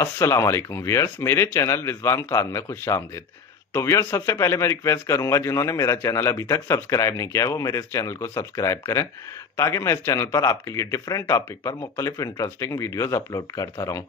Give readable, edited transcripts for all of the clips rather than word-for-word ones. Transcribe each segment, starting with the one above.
अस्सलाम वालेकुम व्यूअर्स, मेरे चैनल रिजवान खान में खुश आमदीद। तो व्यूअर्स, सबसे पहले मैं रिक्वेस्ट करूंगा जिन्होंने मेरा चैनल अभी तक सब्सक्राइब नहीं किया है वो मेरे इस चैनल को सब्सक्राइब करें, ताकि मैं इस चैनल पर आपके लिए डिफरेंट टॉपिक पर मुख्तलिफ इंटरेस्टिंग वीडियोस अपलोड करता रहूं।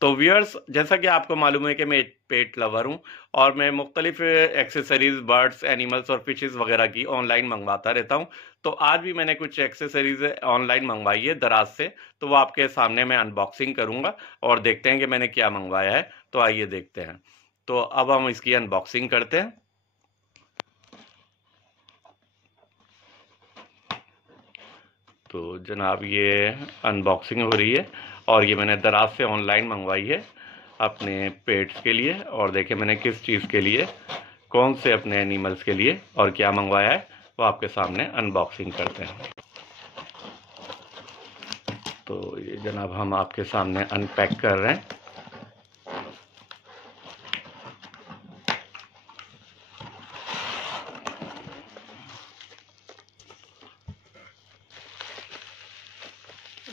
तो व्यूअर्स, जैसा कि आपको मालूम है कि मैं एक पेट लवर हूं और मैं मुख्तलिफ एक्सेसरीज, बर्ड्स, एनिमल्स और फिशेस वगैरह की ऑनलाइन मंगवाता रहता हूं। तो आज भी मैंने कुछ एक्सेसरीज ऑनलाइन मंगवाई है दराज से, तो वो आपके सामने मैं अनबॉक्सिंग करूंगा और देखते हैं कि मैंने क्या मंगवाया है। तो आइए देखते हैं। तो अब हम इसकी अनबॉक्सिंग करते हैं। तो जनाब, ये अनबॉक्सिंग हो रही है और ये मैंने दराज से ऑनलाइन मंगवाई है अपने पेट्स के लिए। और देखें मैंने किस चीज़ के लिए, कौन से अपने एनिमल्स के लिए और क्या मंगवाया है, वो आपके सामने अनबॉक्सिंग करते हैं। तो ये जनाब हम आपके सामने अनपैक कर रहे हैं।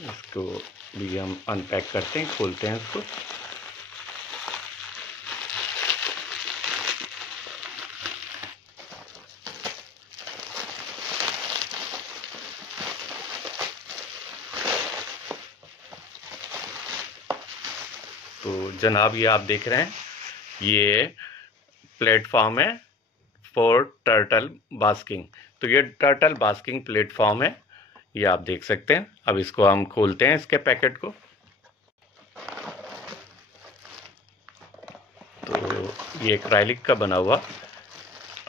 इसको भी हम अनपैक करते हैं, खोलते हैं इसको। तो जनाब, ये आप देख रहे हैं, ये प्लेटफॉर्म है फॉर टर्टल बास्किंग। तो ये टर्टल बास्किंग प्लेटफॉर्म है, ये आप देख सकते हैं। अब इसको हम खोलते हैं, इसके पैकेट को। तो ये एक्राइलिक का बना हुआ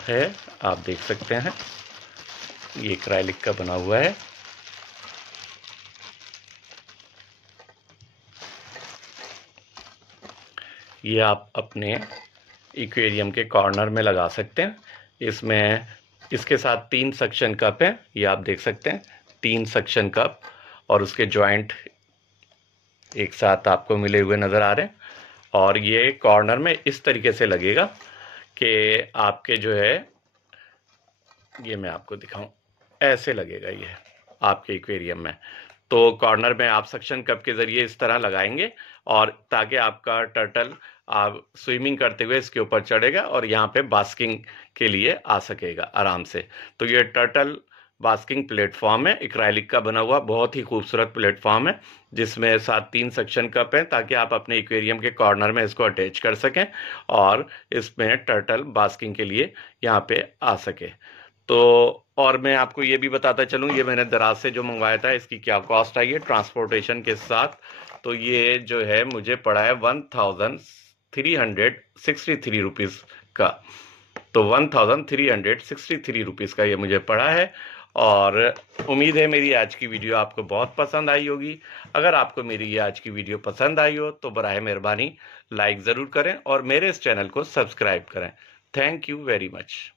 है, आप देख सकते हैं, ये एक्राइलिक का बना हुआ है। ये आप अपने एक्वेरियम के कॉर्नर में लगा सकते हैं। इसमें इसके साथ 3 सक्शन कप हैं, ये आप देख सकते हैं, 3 सक्शन कप, और उसके जॉइंट एक साथ आपको मिले हुए नज़र आ रहे हैं। और ये कॉर्नर में इस तरीके से लगेगा कि आपके जो है, ये मैं आपको दिखाऊं, ऐसे लगेगा ये आपके एक्वेरियम में। तो कॉर्नर में आप सक्शन कप के ज़रिए इस तरह लगाएंगे, और ताकि आपका टर्टल आप स्विमिंग करते हुए इसके ऊपर चढ़ेगा और यहाँ पे बास्किंग के लिए आ सकेगा आराम से। तो ये टर्टल बास्किंग प्लेटफॉर्म है, एक्राइलिक का बना हुआ, बहुत ही खूबसूरत प्लेटफॉर्म है, जिसमें साथ 3 सक्शन कप हैं, ताकि आप अपने एक्वेरियम के कॉर्नर में इसको अटैच कर सकें और इसमें टर्टल बास्किंग के लिए यहाँ पे आ सके। तो और मैं आपको ये भी बताता चलूँ, ये मैंने दराज से जो मंगवाया था, इसकी क्या कॉस्ट आई है ट्रांसपोर्टेशन के साथ। तो ये जो है मुझे पड़ा है 1363 रुपीज़ का। तो 1363 रुपीज़ का ये मुझे पड़ा है। और उम्मीद है मेरी आज की वीडियो आपको बहुत पसंद आई होगी। अगर आपको मेरी ये आज की वीडियो पसंद आई हो तो बराए मेहरबानी लाइक ज़रूर करें और मेरे इस चैनल को सब्सक्राइब करें। Thank you very much.